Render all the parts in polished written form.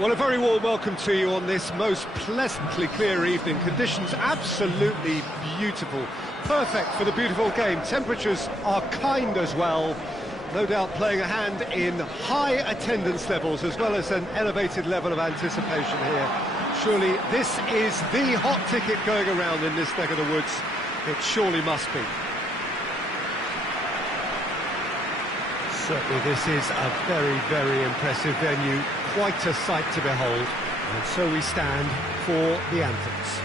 Well, a very warm welcome to you on this most pleasantly clear evening. Conditions absolutely beautiful. Perfect for the beautiful game. Temperatures are kind as well. No doubt playing a hand in high attendance levels as well as an elevated level of anticipation here. Surely this is the hot ticket going around in this neck of the woods. It surely must be. Certainly this is a very, very impressive venue. Quite a sight to behold. And so we stand for the anthems.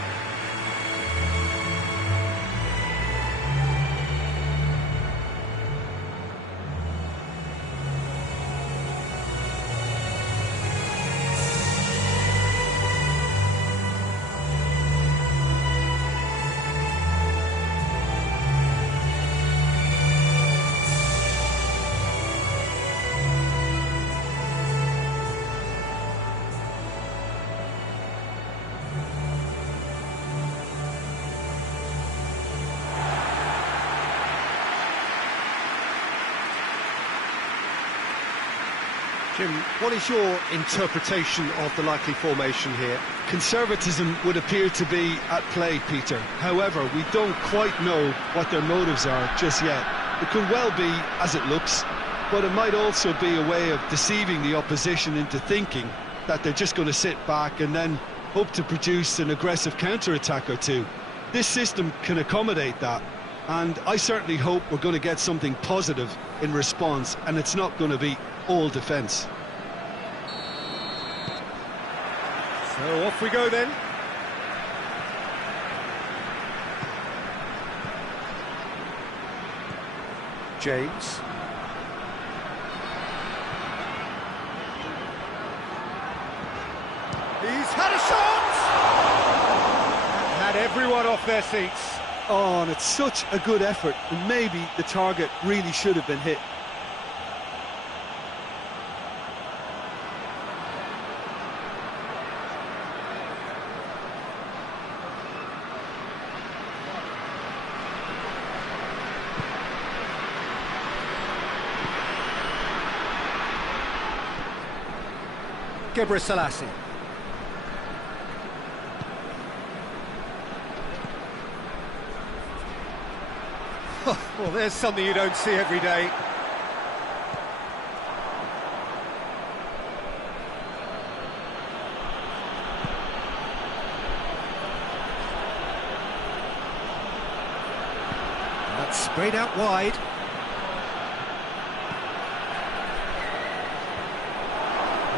Jim, what is your interpretation of the likely formation here? Conservatism would appear to be at play, Peter. However, we don't quite know what their motives are just yet. It could well be as it looks, but it might also be a way of deceiving the opposition into thinking that they're just going to sit back and then hope to produce an aggressive counter-attack or two. This system can accommodate that, and I certainly hope we're going to get something positive in response, and it's not going to be all defence. So off we go then. James. He's had a shot! Had everyone off their seats. Oh, and it's such a good effort, and maybe the target really should have been hit. Gebre-Selassie. Well, there's something you don't see every day. That's sprayed out wide.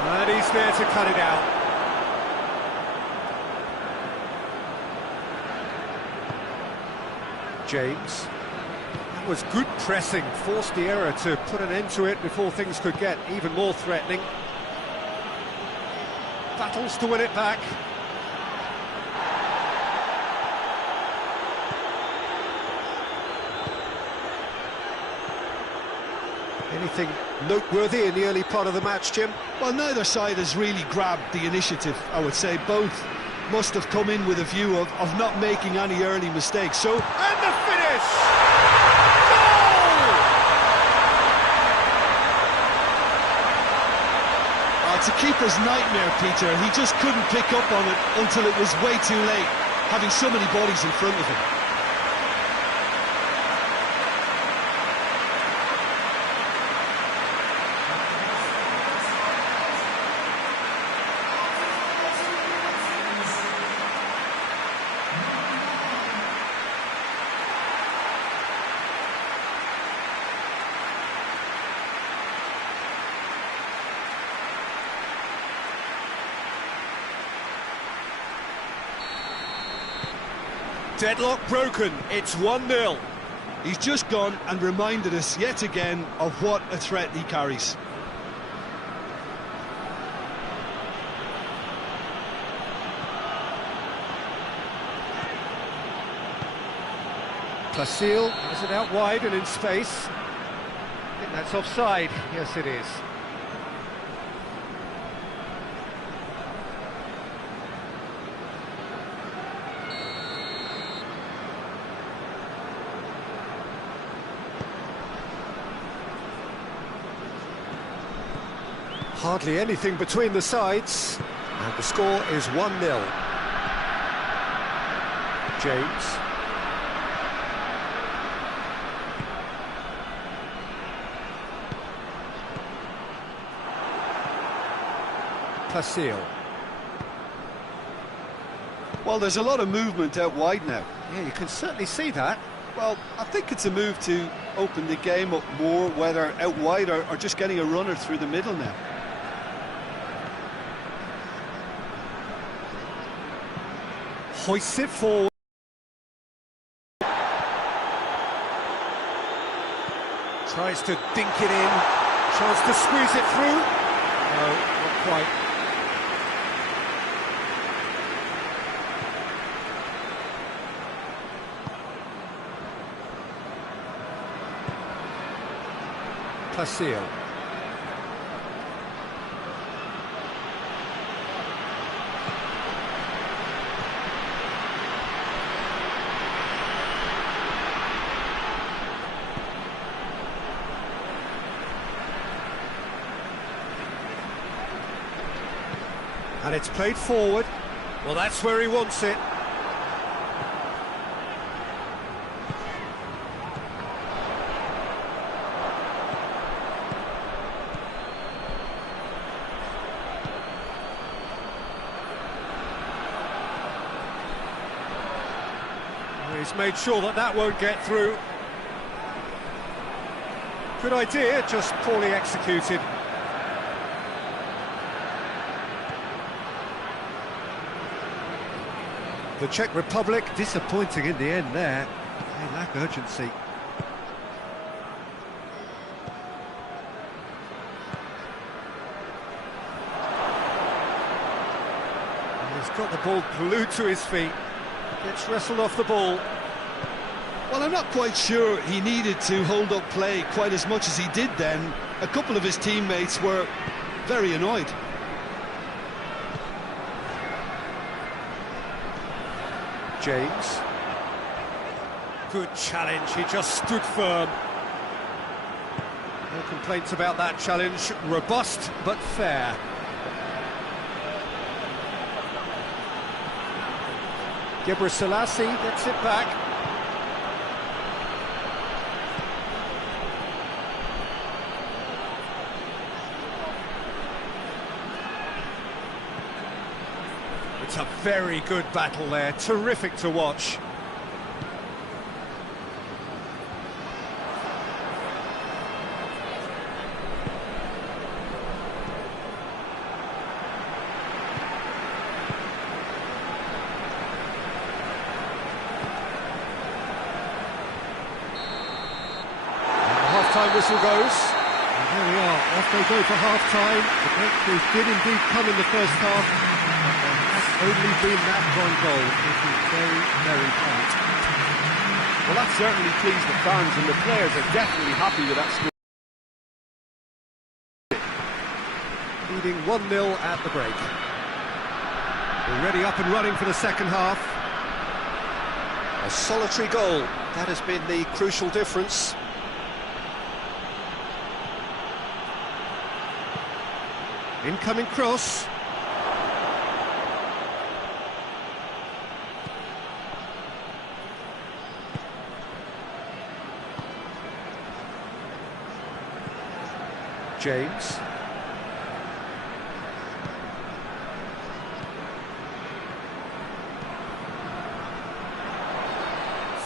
And he's there to cut it out. James. That was good pressing, forced the error to put an end to it before things could get even more threatening. Battles to win it back. Anything noteworthy in the early part of the match, Jim? Well, neither side has really grabbed the initiative, I would say. Both must have come in with a view of not making any early mistakes. So, and the finish! Goal! It's a keeper's nightmare, Peter. He just couldn't pick up on it until it was way too late, having so many bodies in front of him. Deadlock broken, it's 1-0. He's just gone and reminded us yet again of what a threat he carries. Placille has it out wide and in space. I think that's offside. Yes, it is. Hardly anything between the sides, and the score is 1-0. James. Placille. Well, there's a lot of movement out wide now. Yeah, you can certainly see that. Well, I think it's a move to open the game up more, whether out wide or just getting a runner through the middle now. Hoists it forward. Tries to dink it in. Chance to squeeze it through. No, not quite. Placille. And it's played forward. Well, that's where he wants it. He's made sure that that won't get through. Good idea, just poorly executed. The Czech Republic disappointing in the end there. They lack urgency. And he's got the ball glued to his feet. Gets wrestled off the ball. Well, I'm not quite sure he needed to hold up play quite as much as he did then. A couple of his teammates were very annoyed. James. Good challenge, he just stood firm. No complaints about that challenge. Robust but fair. Gebrselassie gets it back. It's a very good battle there, terrific to watch. Half-time whistle goes. And there we are, off they go for half-time. The breakthrough did indeed come in the first half. Only been that one goal, which is very, very tight. Well, that certainly pleased the fans, and the players are definitely happy with that score. Leading 1-0 at the break. Already up and running for the second half. A solitary goal, that has been the crucial difference. Incoming cross. James.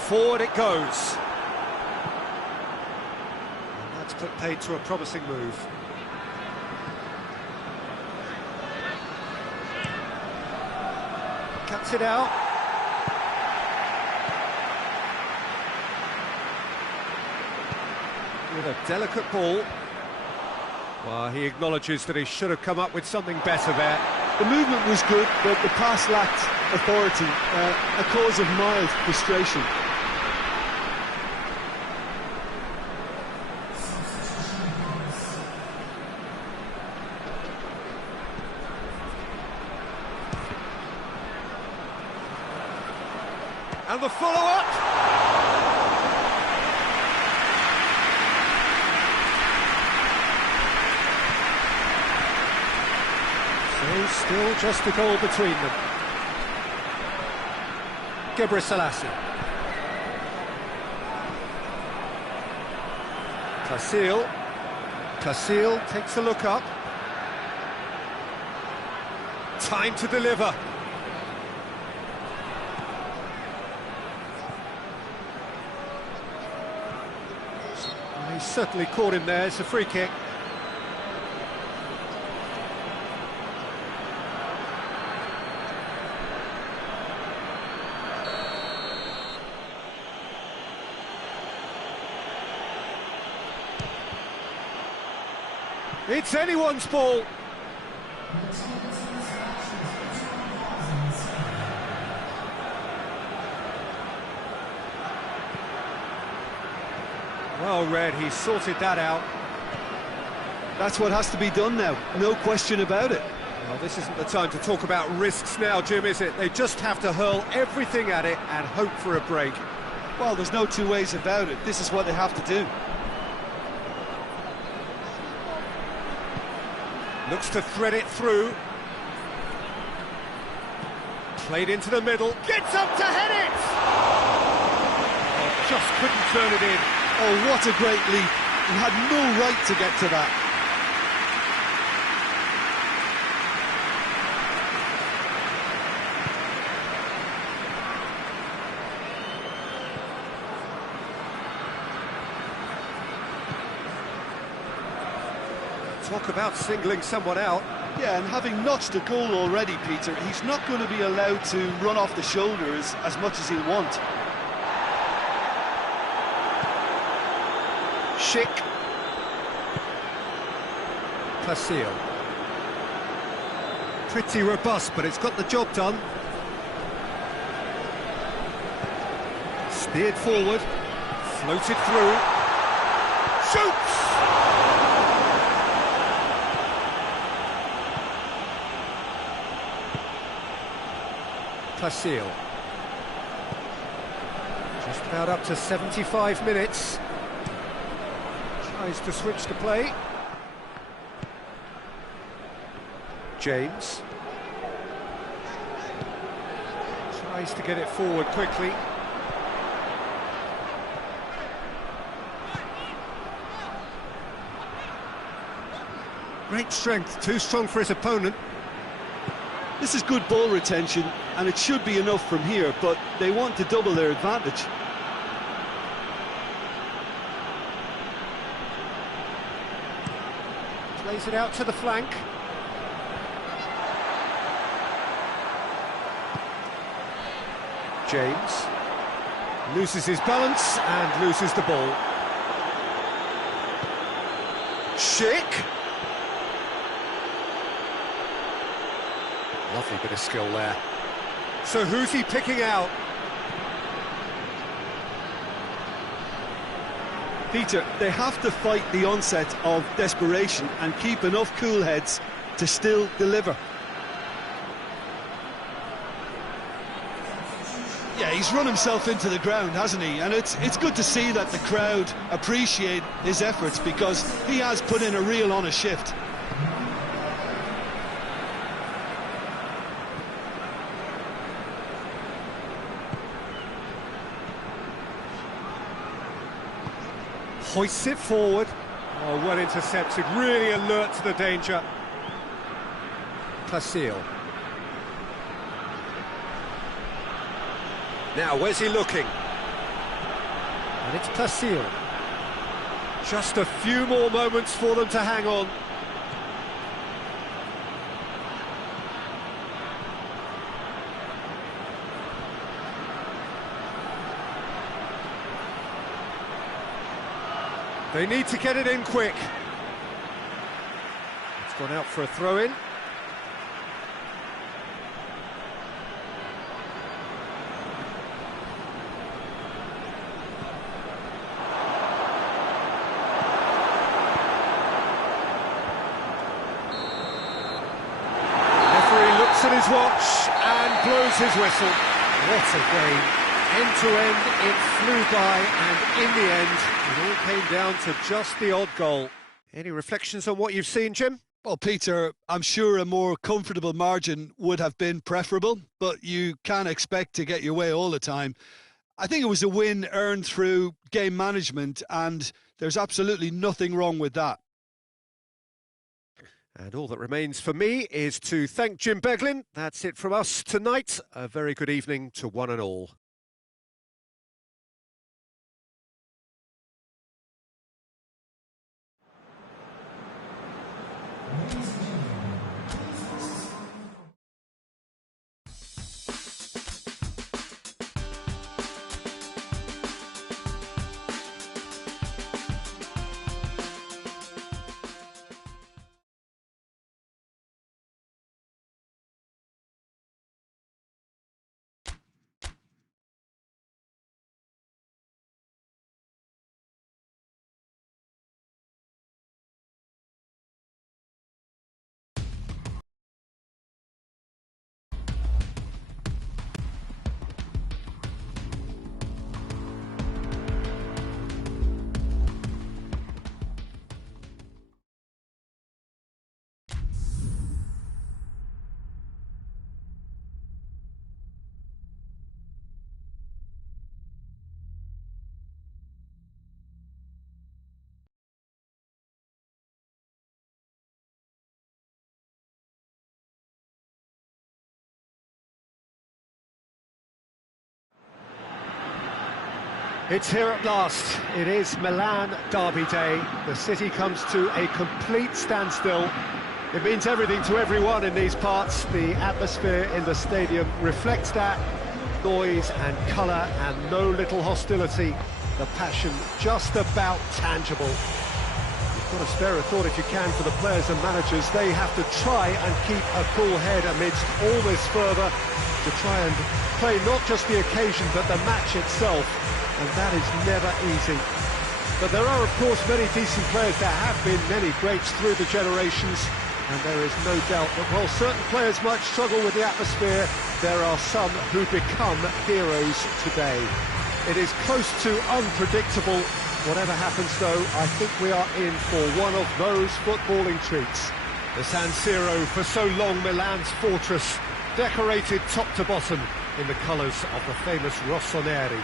Forward it goes. And that's put paid to a promising move. Cuts it out. With a delicate ball. Well, he acknowledges that he should have come up with something better there. The movement was good, but the pass lacked authority, a cause of mild frustration. And the follow-up! There's still just a goal between them. Gebre Tasil takes a look up. Time to deliver. He's certainly caught him there. It's a free kick. It's anyone's ball. Well read, he sorted that out. That's what has to be done now, no question about it. Well, this isn't the time to talk about risks now, Jim, is it? They just have to hurl everything at it and hope for a break. Well, there's no two ways about it. This is what they have to do. Looks to thread it through. Played into the middle. Gets up to head it! Oh, just couldn't turn it in. Oh, what a great leap. He had no right to get to that. Talk about singling someone out. Yeah, and having notched a goal already, Peter, he's not going to be allowed to run off the shoulders as much as he'll want. Schick. Tasil. Pretty robust, but it's got the job done. Steered forward. Floated through. Shoots! Tasil. Just about up to 75 minutes. Tries to switch the play. James. Tries to get it forward quickly. Great strength, too strong for his opponent. This is good ball retention, and it should be enough from here, but they want to double their advantage. Plays it out to the flank. James loses his balance and loses the ball. Schick. Lovely bit of skill there. So who's he picking out? Peter, they have to fight the onset of desperation and keep enough cool heads to still deliver. Yeah, he's run himself into the ground, hasn't he? And it's good to see that the crowd appreciate his efforts, because he has put in a real honest shift. Hoists it forward. Oh, well intercepted, really alert to the danger. Tasil. Now, where's he looking? And it's Tasil. Just a few more moments for them to hang on. They need to get it in quick. It's gone out for a throw-in. Referee looks at his watch and blows his whistle. What a game. End to end, it flew by, and in the end, it all came down to just the odd goal. Any reflections on what you've seen, Jim? Well, Peter, I'm sure a more comfortable margin would have been preferable, but you can't expect to get your way all the time. I think it was a win earned through game management, and there's absolutely nothing wrong with that. And all that remains for me is to thank Jim Beglin. That's it from us tonight. A very good evening to one and all. It's here at last. It is Milan derby day. The city comes to a complete standstill. It means everything to everyone in these parts. The atmosphere in the stadium reflects that. Noise and colour and no little hostility. The passion just about tangible. You've got to spare a thought if you can for the players and managers. They have to try and keep a cool head amidst all this fervour, to try and play not just the occasion but the match itself. And that is never easy. But there are, of course, many decent players. There have been many greats through the generations, and there is no doubt that while certain players might struggle with the atmosphere, there are some who become heroes today. It is close to unpredictable. Whatever happens, though, I think we are in for one of those footballing treats. The San Siro, for so long Milan's fortress, decorated top to bottom in the colours of the famous Rossoneri.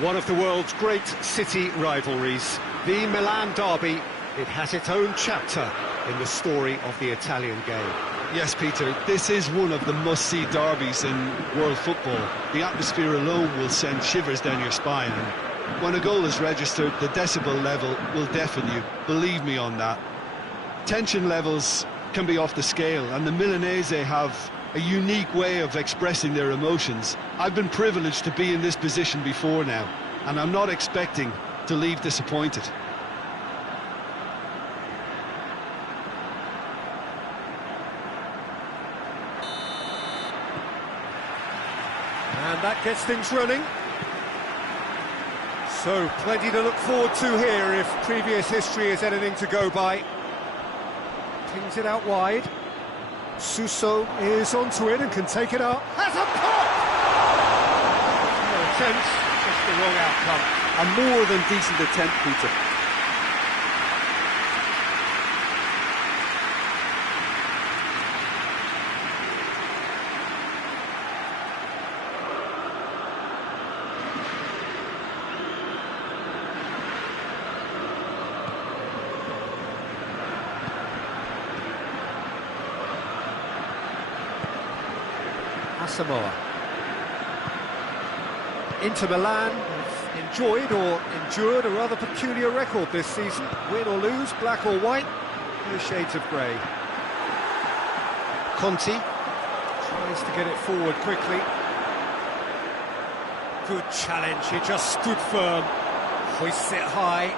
One of the world's great city rivalries, the Milan derby. It has its own chapter in the story of the Italian game. Yes, Peter, this is one of the must-see derbies in world football. The atmosphere alone will send shivers down your spine, and when a goal is registered, the decibel level will deafen you. Believe me on that. Tension levels can be off the scale, and the Milanese have a unique way of expressing their emotions. I've been privileged to be in this position before now, and I'm not expecting to leave disappointed. And that gets things running. So, plenty to look forward to here if previous history is anything to go by. Pings it out wide. Suso is onto it and can take it up. Has a pop! No attempt, just the wrong outcome. A more than decent attempt, Peter. Asamoah. Inter Milan have enjoyed or endured a rather peculiar record this season. Win or lose, black or white, no shades of grey. Conti tries to get it forward quickly. Good challenge, he just stood firm, hoists it high.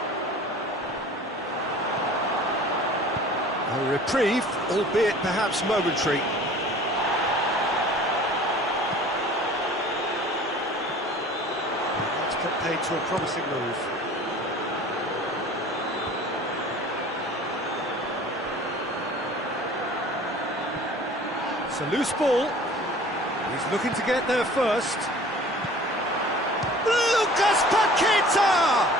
A reprieve, albeit perhaps momentary. Paid to a promising move. It's a loose ball. He's looking to get there first. Lucas Paqueta!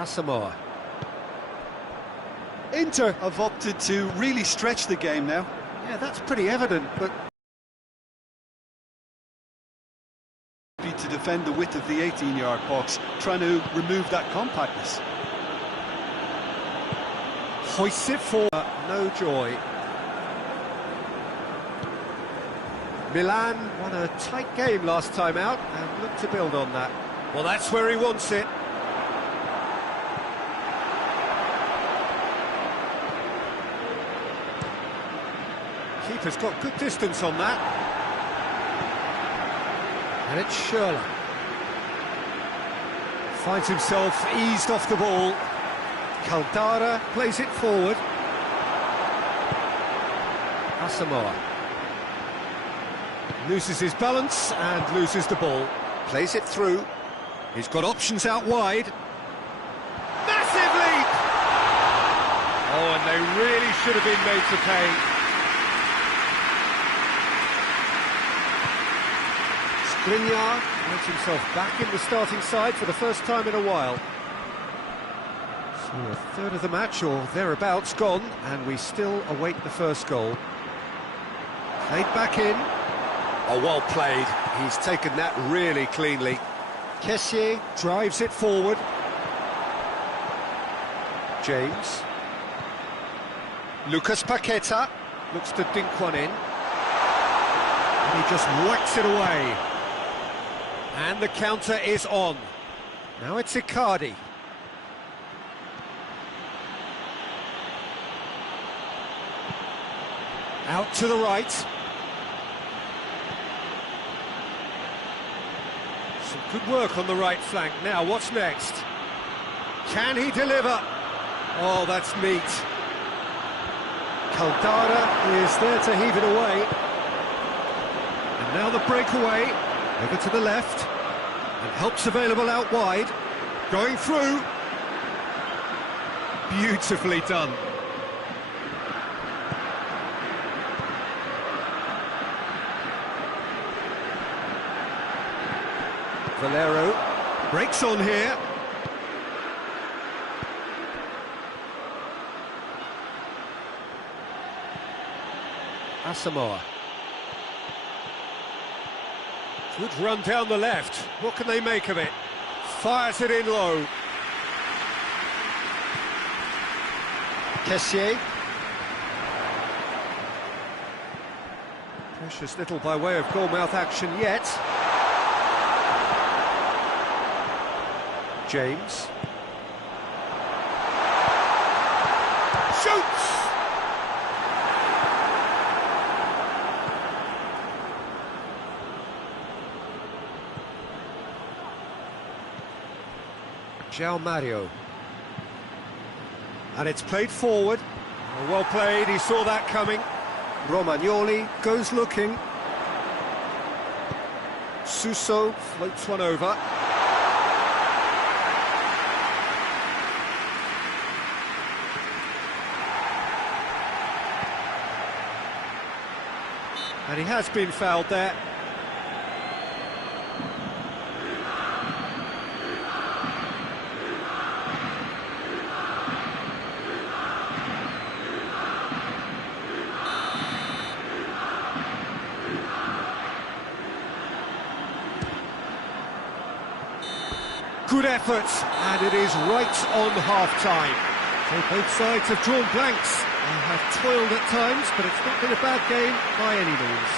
Asamoah. Inter have opted to really stretch the game now. Yeah, that's pretty evident, but... to defend the width of the 18-yard box, trying to remove that compactness. Hoists it forward, no joy. Milan won a tight game last time out and look to build on that. Well, that's where he wants it. Keeper's got good distance on that. And it's Schürrle. Finds himself eased off the ball. Caldara plays it forward. Asamoah loses his balance and loses the ball. Plays it through. He's got options out wide. Massive leap! Oh, and they really should have been made to pay. Skriniar makes himself back in the starting side for the first time in a while. So a third of the match, or thereabouts, gone, and we still await the first goal. Played back in. Oh, well played. He's taken that really cleanly. Kessié drives it forward. James. Lucas Paqueta looks to dink one in. And he just whacks it away. And the counter is on. Now it's Icardi. Out to the right. Some good work on the right flank. Now, what's next? Can he deliver? Oh, that's neat. Caldara is there to heave it away. And now the breakaway. Over to the left. And help's available out wide. Going through. Beautifully done. Valero breaks on here. Asamoah. Good run down the left. What can they make of it? Fires it in low. Kessié. Precious little by way of goal-mouth action yet. James. Shoots! João Mario. And it's played forward. Oh, well played, he saw that coming. Romagnoli goes looking. Suso floats one over. And he has been fouled there. Good effort, and it is right on half-time. So both sides have drawn blanks and have toiled at times, but it's not been a bad game by any means.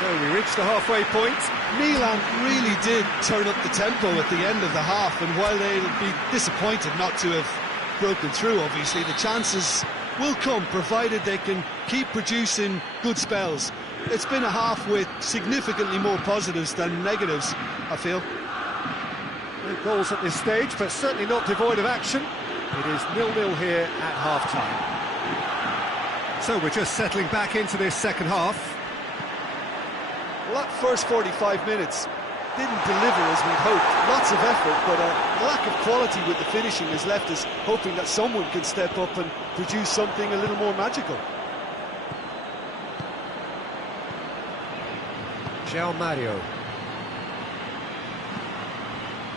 So we reach the halfway point. Milan really did turn up the tempo at the end of the half, and while they'll be disappointed not to have broken through, obviously, the chances will come, provided they can keep producing good spells. It's been a half with significantly more positives than negatives, I feel. No goals at this stage, but certainly not devoid of action. It is 0-0 here at half-time. So we're just settling back into this second half. Well, that first 45 minutes didn't deliver as we'd hoped. Lots of effort, but a lack of quality with the finishing has left us hoping that someone can step up and produce something a little more magical. João Mario.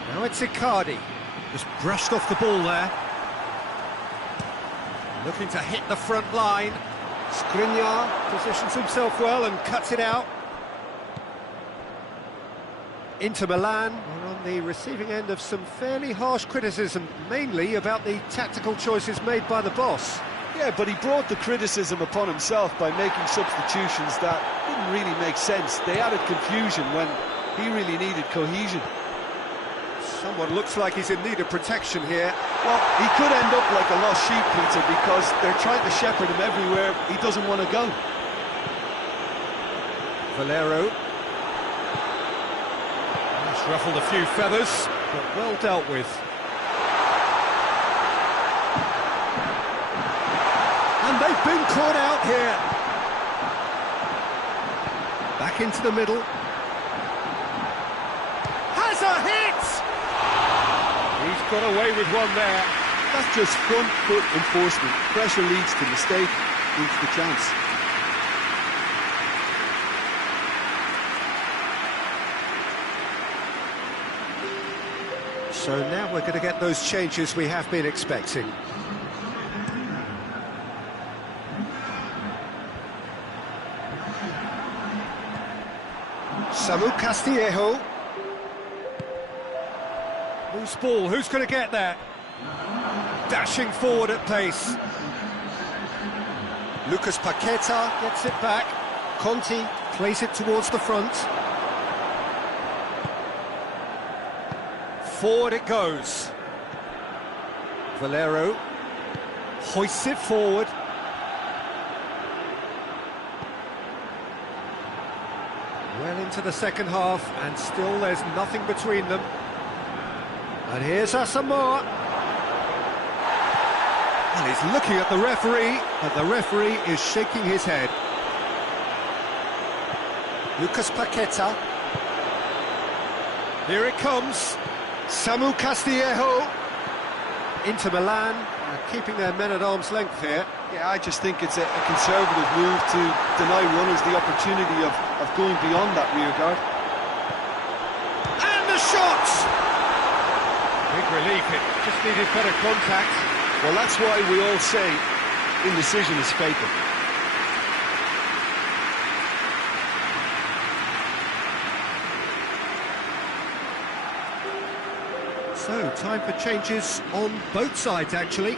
Now it's Icardi. Just brushed off the ball there. Looking to hit the front line. Skriniar positions himself well and cuts it out. Inter Milan are on the receiving end of some fairly harsh criticism, mainly about the tactical choices made by the boss. Yeah, but he brought the criticism upon himself by making substitutions that didn't really make sense. They added confusion when he really needed cohesion. Someone looks like he's in need of protection here. Well, he could end up like a lost sheep, Peter, because they're trying to shepherd him everywhere he doesn't want to go. Valero. He's ruffled a few feathers, but well dealt with. And they've been caught out here. Back into the middle. Has a hit! He's got away with one there. That's just front foot enforcement. Pressure leads to mistake, leads to chance. So now we're going to get those changes we have been expecting. Samu Castillejo. Loose ball, who's going to get there? Dashing forward at pace. Lucas Paqueta gets it back. Conti plays it towards the front. Forward it goes. Valero hoists it forward. Well into the second half, and still there's nothing between them. And here's Asamoah. And he's looking at the referee, but the referee is shaking his head. Lucas Paqueta. Here it comes. Samu Castillejo. Inter Milan are keeping their men at arm's length here. Yeah, I just think it's a conservative move to deny runners the opportunity of going beyond that rear guard. And the shot! Big relief, it just needed better contact. Well, that's why we all say indecision is fatal. So, time for changes on both sides, actually.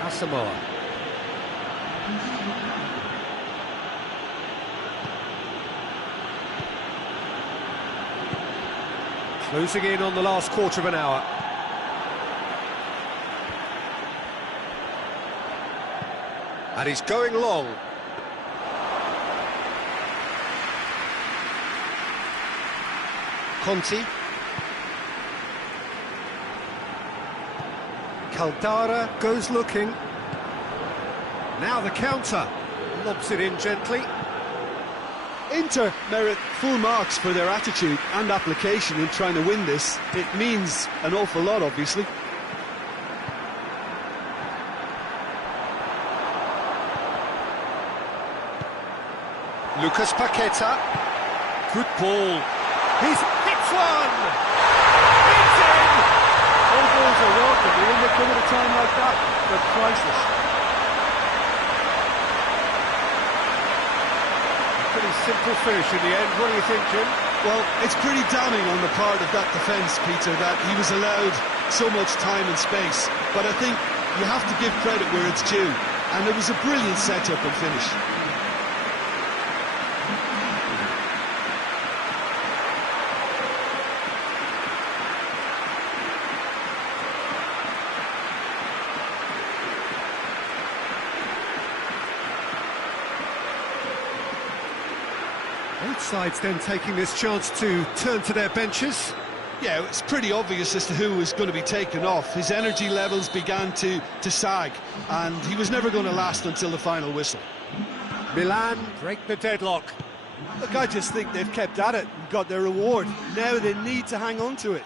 Asamoah. Closing in on the last quarter of an hour. And he's going long. Conti. Caldara goes looking. Now the counter. Lobs it in gently. Inter merit full marks for their attitude and application in trying to win this. It means an awful lot, obviously. Lucas Paqueta. Good ball. He's hits one! It's in! All goals are welcome. When they come at a time like that, they're priceless. Pretty simple finish in the end. What do you think, Jim? Well, it's pretty damning on the part of that defence, Peter, that he was allowed so much time and space. But I think you have to give credit where it's due. And it was a brilliant set-up and finish. Both sides then taking this chance to turn to their benches. Yeah, it's pretty obvious as to who was going to be taken off. His energy levels began to sag, and he was never going to last until the final whistle. Milan break the deadlock. Look, I just think they've kept at it and got their reward. Now they need to hang on to it.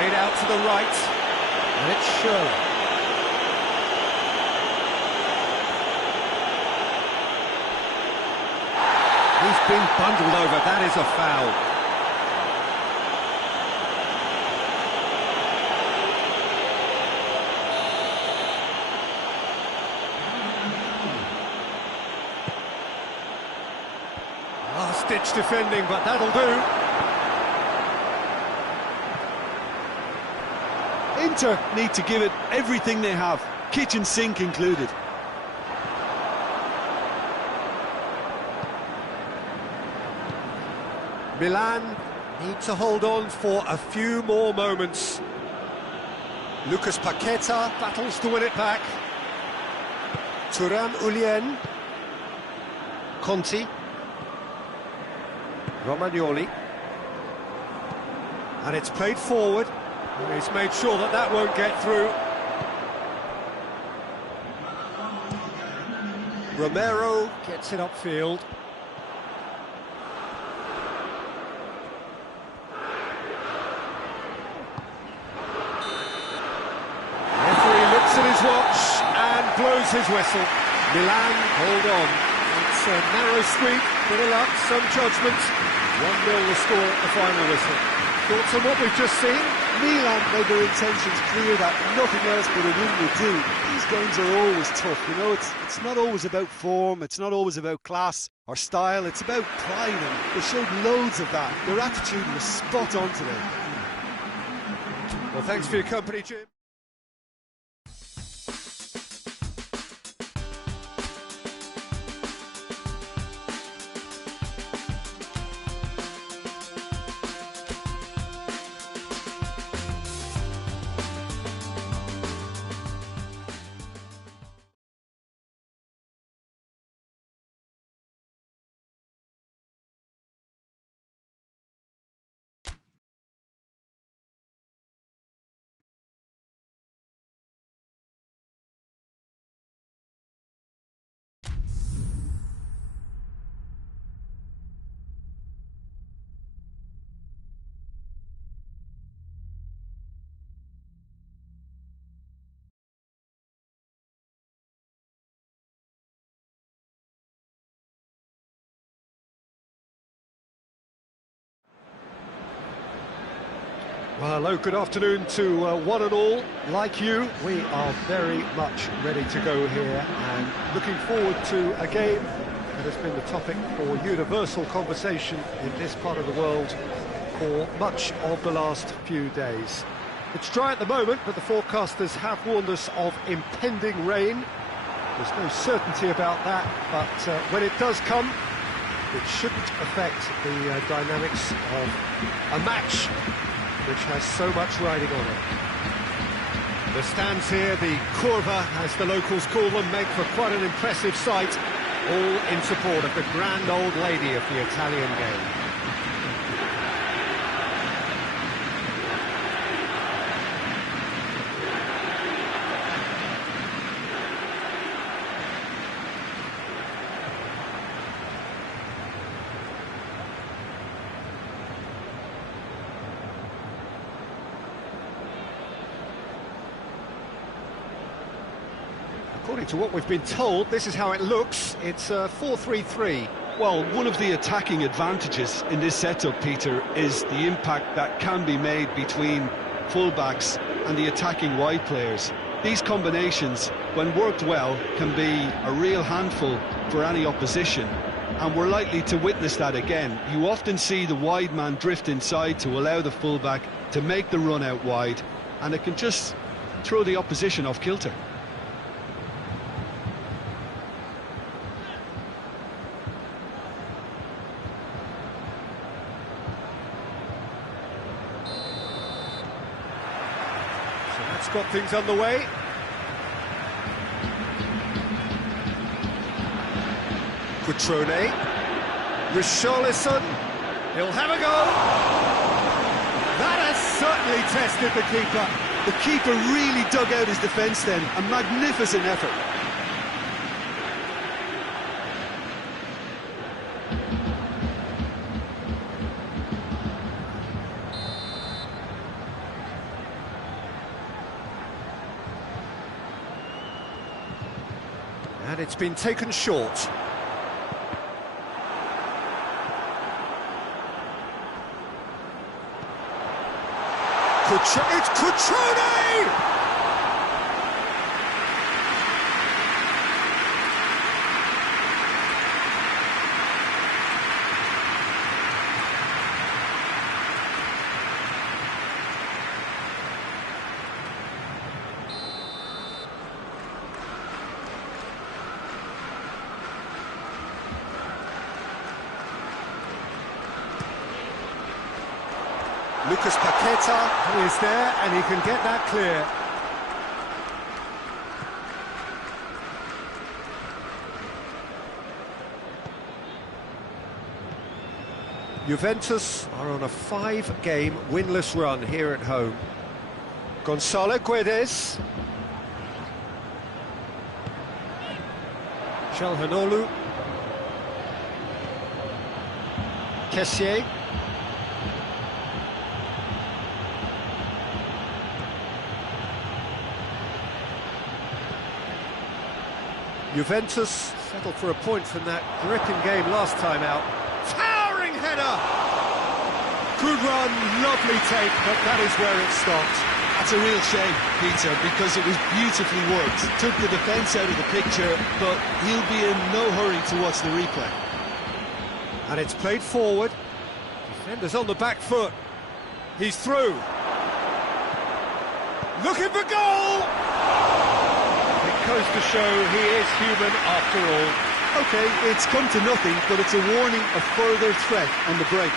Played out to the right, and it's Shirley. He's been bundled over, that is a foul. Last-ditch defending, but that'll do. Inter need to give it everything they have, kitchen sink included. Milan need to hold on for a few more moments. Lucas Paqueta battles to win it back. Thuram Ulien. Conti. Romagnoli. And it's played forward. He's made sure that that won't get through. Romero gets it upfield. Referee looks at his watch and blows his whistle. Milan hold on. It's a narrow squeak, bit of luck, some judgment. 1-0 the score at the final whistle. Thoughts on what we've just seen? Milan made their intentions clear that nothing else but a win would do. These games are always tough, you know, it's not always about form, it's not always about class or style, it's about pride, and they showed loads of that. Their attitude was spot on today. Well, thanks for your company, Jim. Well, hello, good afternoon to one and all. Like you, we are very much ready to go here and looking forward to a game that has been the topic for universal conversation in this part of the world for much of the last few days. It's dry at the moment, but the forecasters have warned us of impending rain. There's no certainty about that, but when it does come, it shouldn't affect the dynamics of a match which has so much riding on it. The stands here, the curva, as the locals call them, make for quite an impressive sight, all in support of the grand old lady of the Italian game. According to what we've been told, this is how it looks. It's 4-3-3. Well, one of the attacking advantages in this setup, Peter, is the impact that can be made between fullbacks and the attacking wide players. These combinations, when worked well, can be a real handful for any opposition, and we're likely to witness that again. You often see the wide man drift inside to allow the fullback to make the run out wide, and it can just throw the opposition off kilter. That's got things underway. Cutrone. Richarlison. He'll have a go. That has certainly tested the keeper. The keeper really dug out his defence then. A magnificent effort. And it's been taken short. It's Cutrone! Lucas Paqueta is there, and he can get that clear. Juventus are on a 5-game winless run here at home. Gonzalo Guedes. Çalhanoğlu. Kessié. Juventus settled for a point from that gripping game last time out. Towering header! Good run, lovely take, but that is where it stopped. That's a real shame, Peter, because it was beautifully worked. Took the defence out of the picture, but he'll be in no hurry to watch the replay. And it's played forward. Defender's on the back foot. He's through. Looking for goal! Goes to show he is human after all. OK, it's come to nothing, but it's a warning of further threat on the break.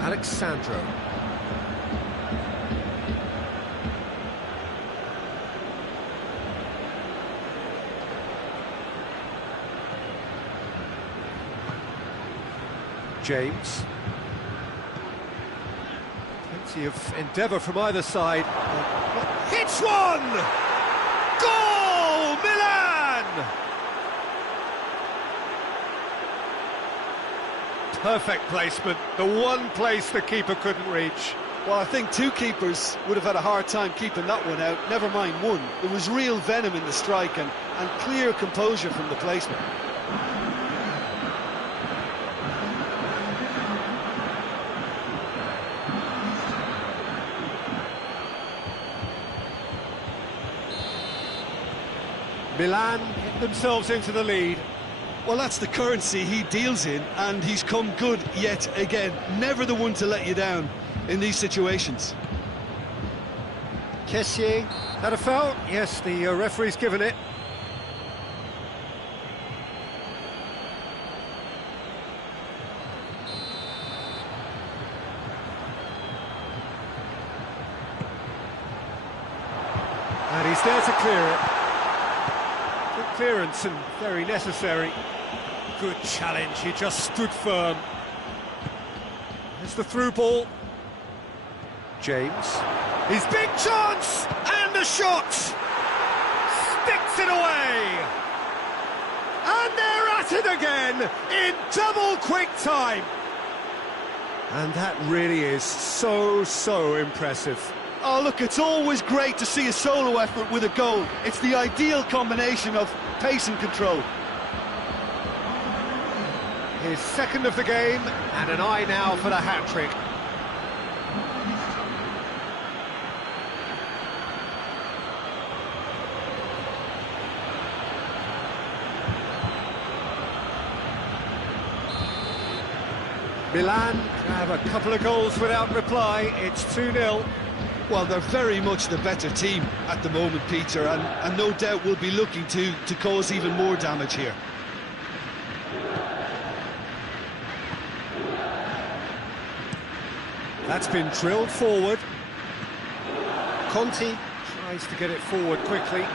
Alexandro. James. Plenty of endeavour from either side. Hits one! Goal! Milan! Perfect placement, the one place the keeper couldn't reach. Well, I think two keepers would have had a hard time keeping that one out, never mind one. There was real venom in the strike and clear composure from the placement. Milan get themselves into the lead. Well, that's the currency he deals in, and he's come good yet again. Never the one to let you down in these situations. Kessié, that a foul? Yes, the referee's given it. And he's there to clear it. Good clearance and very necessary. Good challenge, he just stood firm. There's the through ball. James. His big chance! And the shot! Sticks it away! And they're at it again in double quick time! And that really is so impressive. Oh, look, it's always great to see a solo effort with a goal. It's the ideal combination of pace and control. His second of the game, and an eye now for the hat-trick. Milan have a couple of goals without reply. It's 2-0. Well, they're very much the better team at the moment, Peter, and no doubt will be looking to cause even more damage here. That's been drilled forward. Conti tries to get it forward quickly.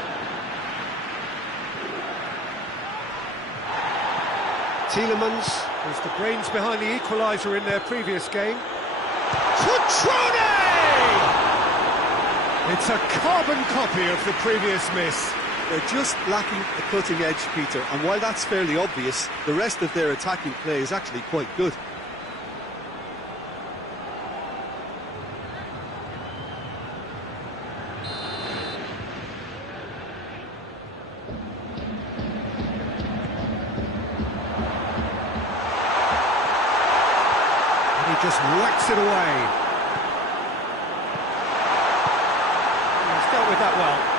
Tielemans was the brains behind the equaliser in their previous game. Cutrone! It's a carbon copy of the previous miss. They're just lacking a cutting edge, Peter, and while that's fairly obvious, the rest of their attacking play is actually quite good. And he just whacks it away. He's dealt with that well.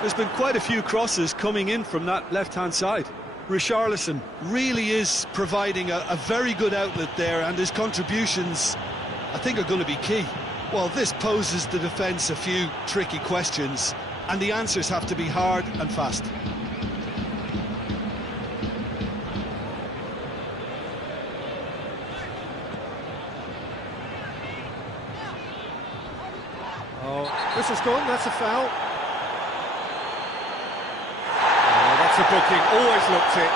There's been quite a few crosses coming in from that left-hand side. Richarlison really is providing a very good outlet there, and his contributions, I think, are going to be key. Well, this poses the defence a few tricky questions, and the answers have to be hard and fast. Oh, this has gone, that's a foul. That's a booking, always looked it.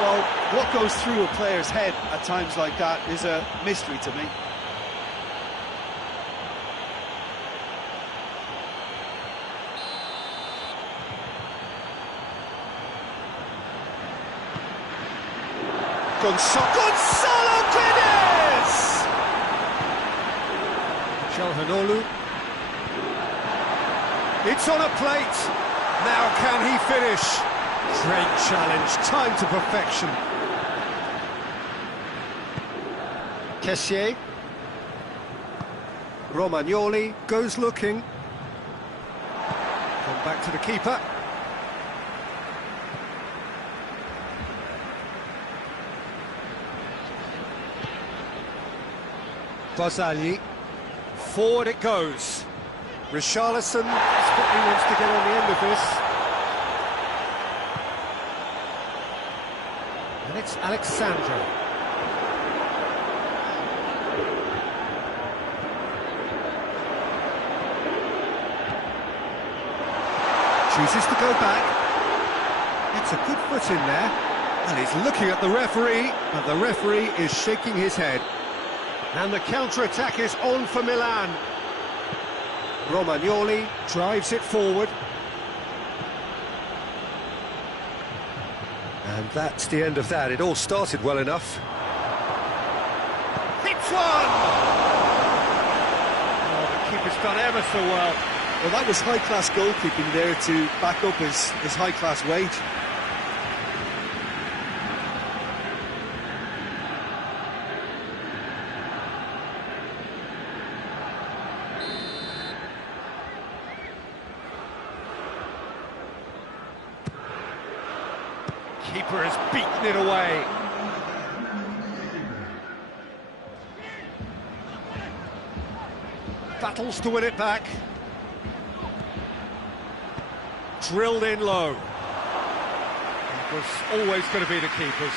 Well, what goes through a player's head at times like that is a mystery to me. Gonzalo Guedes! Çalhanoğlu. It's on a plate. Now can he finish? Great challenge, time to perfection. Kessié. Romagnoli goes looking. Come back to the keeper. Barzagli. Forward it goes. Richarlison desperately wants to get on the end of this. And it's Alexandro. Chooses to go back. It's a good foot in there. And he's looking at the referee, but the referee is shaking his head. And the counter-attack is on for Milan. Romagnoli drives it forward. And that's the end of that. It all started well enough. Hits one! Oh, the keeper's done ever so well. Well, that was high-class goalkeeping there to back up his high-class wage. Keeper has beaten it away. Battles to win it back. Drilled in low. It was always going to be the keeper's.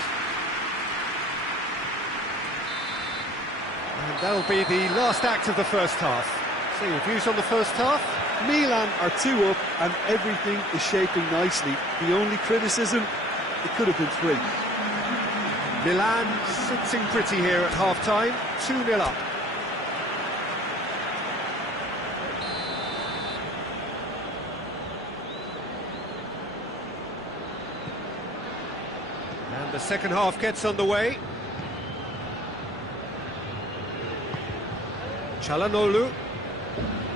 And that'll be the last act of the first half. So your views on the first half? Milan are 2 up and everything is shaping nicely. The only criticism, it could have been 3. Milan sitting pretty here at half-time, 2-0 up. And the second half gets underway. Çalhanoğlu.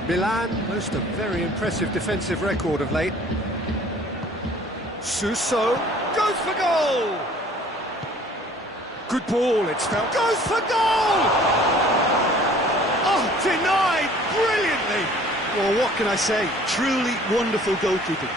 Milan boast a very impressive defensive record of late. Suso goes for goal! Good ball, it's felt. Goes for goal! Oh, denied brilliantly! Well, what can I say? Truly wonderful goalkeeping.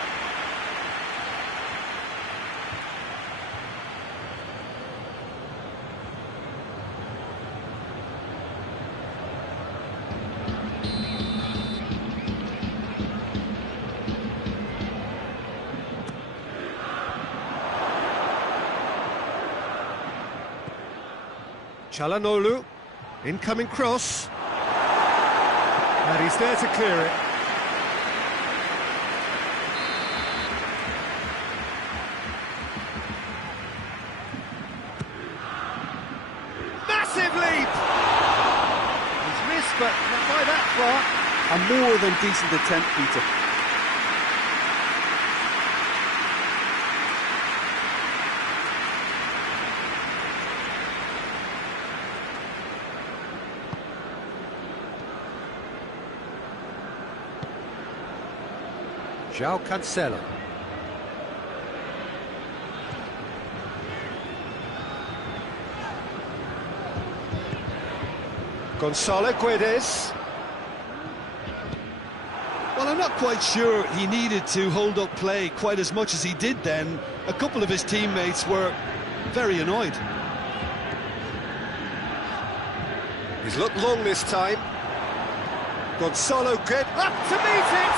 Çalhanoğlu, incoming cross. And he's there to clear it. Massive leap! He's missed, but not by that far. A more than decent attempt, Peter. João Cancelo. Gonzalo Guedes. Well, I'm not quite sure he needed to hold up play quite as much as he did then. A couple of his teammates were very annoyed. He's looked long this time. Gonzalo Guedes up to meet it!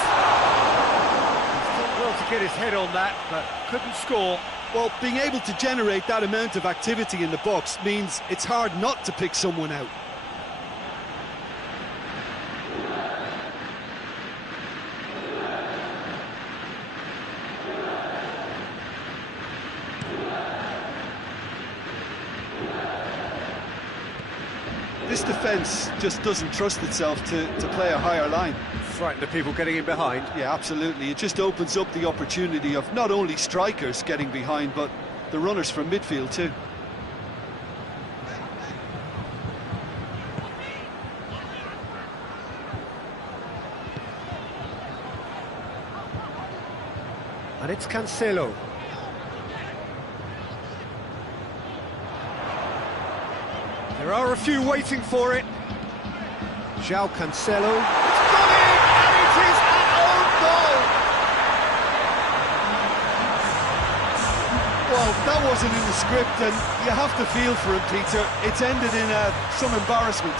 He's done well to get his head on that, but couldn't score. Well, being able to generate that amount of activity in the box means it's hard not to pick someone out. This defence just doesn't trust itself to play a higher line. Frightened of people getting in behind. Yeah, absolutely. It just opens up the opportunity of not only strikers getting behind, but the runners from midfield too. And it's Cancelo. There are a few waiting for it. João Cancelo. It's gone in, and it is an own goal! Well, that wasn't in the script, and you have to feel for him, Peter. It's ended in some embarrassment.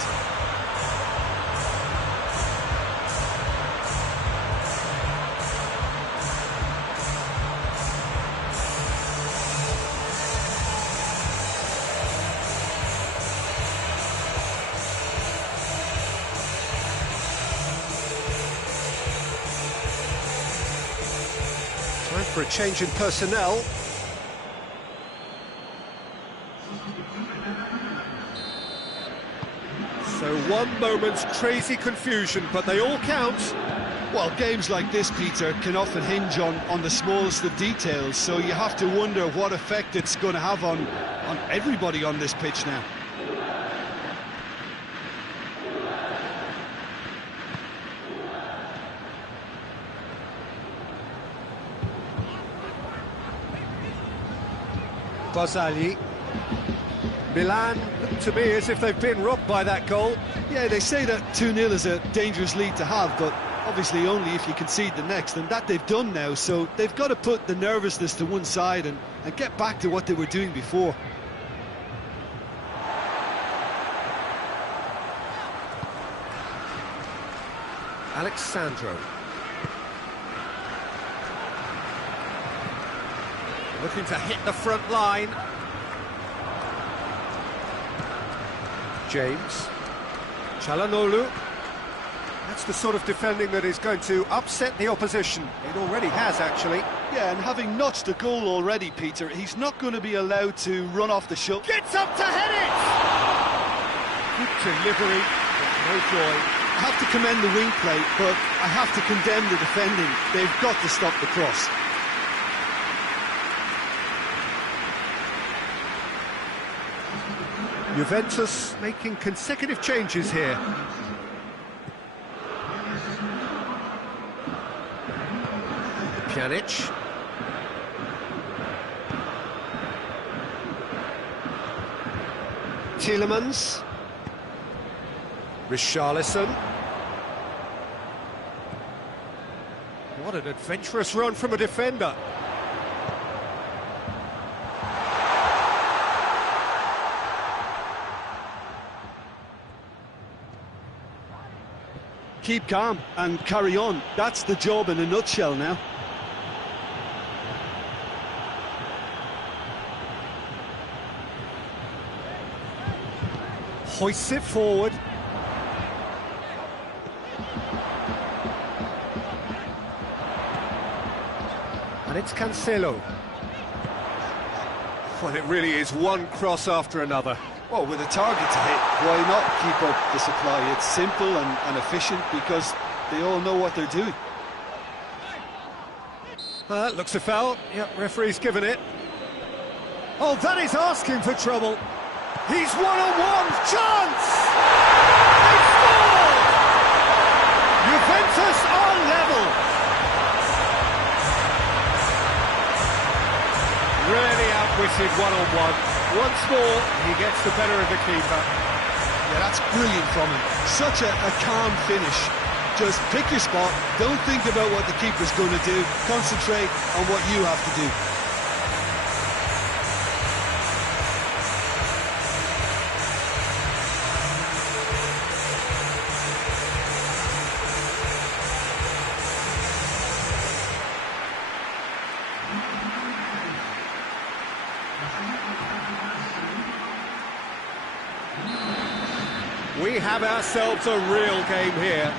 Time for a change in personnel. So one moment's crazy confusion, but they all count. Well, games like this, Peter, can often hinge on the smallest of details, so you have to wonder what effect it's going to have on everybody on this pitch now. Barzagli. Milan look to me as if they've been robbed by that goal. Yeah, they say that 2-0 is a dangerous lead to have, but obviously only if you concede the next, and that they've done now, so they've got to put the nervousness to one side and get back to what they were doing before. Alexandro. Looking to hit the front line. James. Çalhanoğlu. That's the sort of defending that is going to upset the opposition. It already has, actually. Yeah, and having notched a goal already, Peter, he's not going to be allowed to run off the shuttle. Gets up to head it! Good delivery, but no joy. I have to commend the wing play, but I have to condemn the defending. They've got to stop the cross. Juventus making consecutive changes here. Pjanic. Tielemans. Richarlison. What an adventurous run from a defender. Keep calm and carry on. That's the job in a nutshell now. Hoists it forward. And it's Cancelo. Well, it really is one cross after another. Well, with a target to hit, why not keep up the supply? It's simple and efficient because they all know what they're doing. That looks a foul. Yep, referee's given it. Oh, that is asking for trouble. He's one-on-one. Chance! They scored! Juventus are level. quick-witted one-on-one. Once more, he gets the better of the keeper. Yeah, that's brilliant from him. Such a calm finish. Just pick your spot, don't think about what the keeper's going to do, concentrate on what you have to do. We have ourselves a real game here.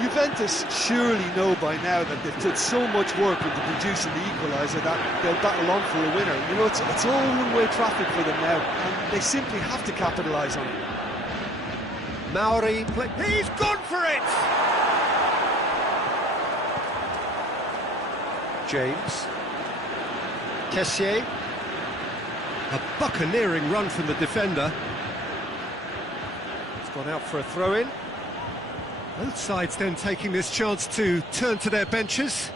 Juventus surely know by now that they've put so much work into producing the equaliser that they'll battle on for a winner. You know, it's all one-way traffic for them now, and they simply have to capitalise on it. Mauri, he's gone for it! James. Kessié. A buccaneering run from the defender. It's gone out for a throw-in. Both sides then taking this chance to turn to their benches.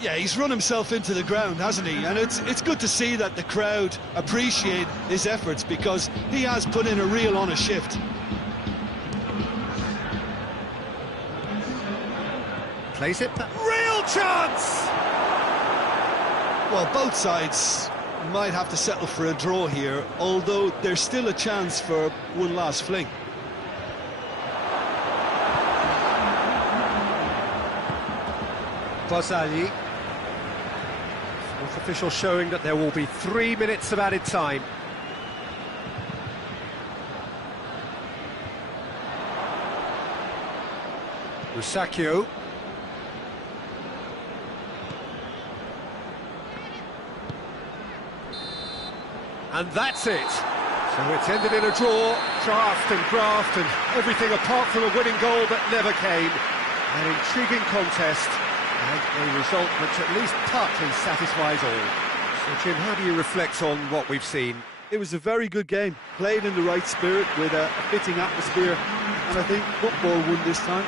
Yeah, he's run himself into the ground, hasn't he? And it's good to see that the crowd appreciate his efforts, because he has put in a real honest shift. Plays it back. Real chance! Well, both sides might have to settle for a draw here, although there's still a chance for one last fling. Barzagli. Fourth official showing that there will be 3 minutes of added time. Musacchio. And that's it. So it's ended in a draw, draft and graft and everything apart from a winning goal that never came. An intriguing contest. And a result which at least partly satisfies all. So, Jim, how do you reflect on what we've seen? It was a very good game, played in the right spirit with a fitting atmosphere, and I think football won this time.